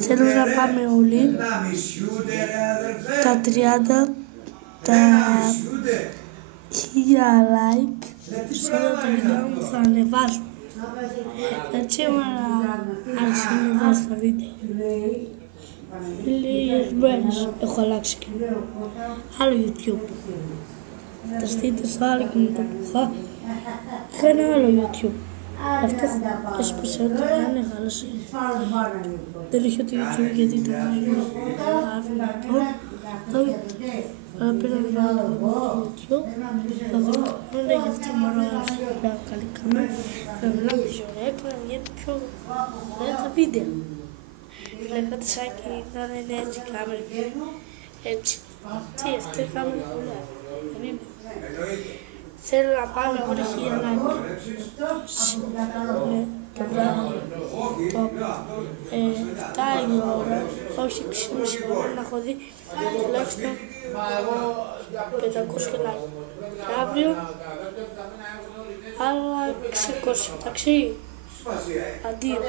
Θέλω να πάμε όλοι τα 30, τα 1000 like σε όλα τα βίντεο μου θα ανεβάσω. Γιατί σήμερα άρχισα να ανεβάσω τα βίντεο. Λίγες μέρες έχω αλλάξει και άλλο YouTube. Φανταστείτε στο άλλο κινητό που είχα ένα άλλο YouTube. Αυτό έσπασε όταν είναι χάλασε. Δεν είχε το YouTube γιατί ήταν άρθρο. Αλλά πήρα να το YouTube. Θα δω κανένα γι' αυτό μόνο να καλή κάμερα. Να μιλάω πιο ωραία και να βγαίνει πιο ωραία τα βίντεο. Βλέπω το σάκι να είναι έτσι κάμερα. Έτσι. Τι αυτή η κάμερα πολλά. Δεν είναι. Θέλω να πάμε όλοι 1000 like. Το βράδυ, το 7 η ώρα, όχι 6,5 ώρα, να έχω δει τουλάχιστον 500 like. Και αύριο άλλα 600, εντάξει. Αντίο.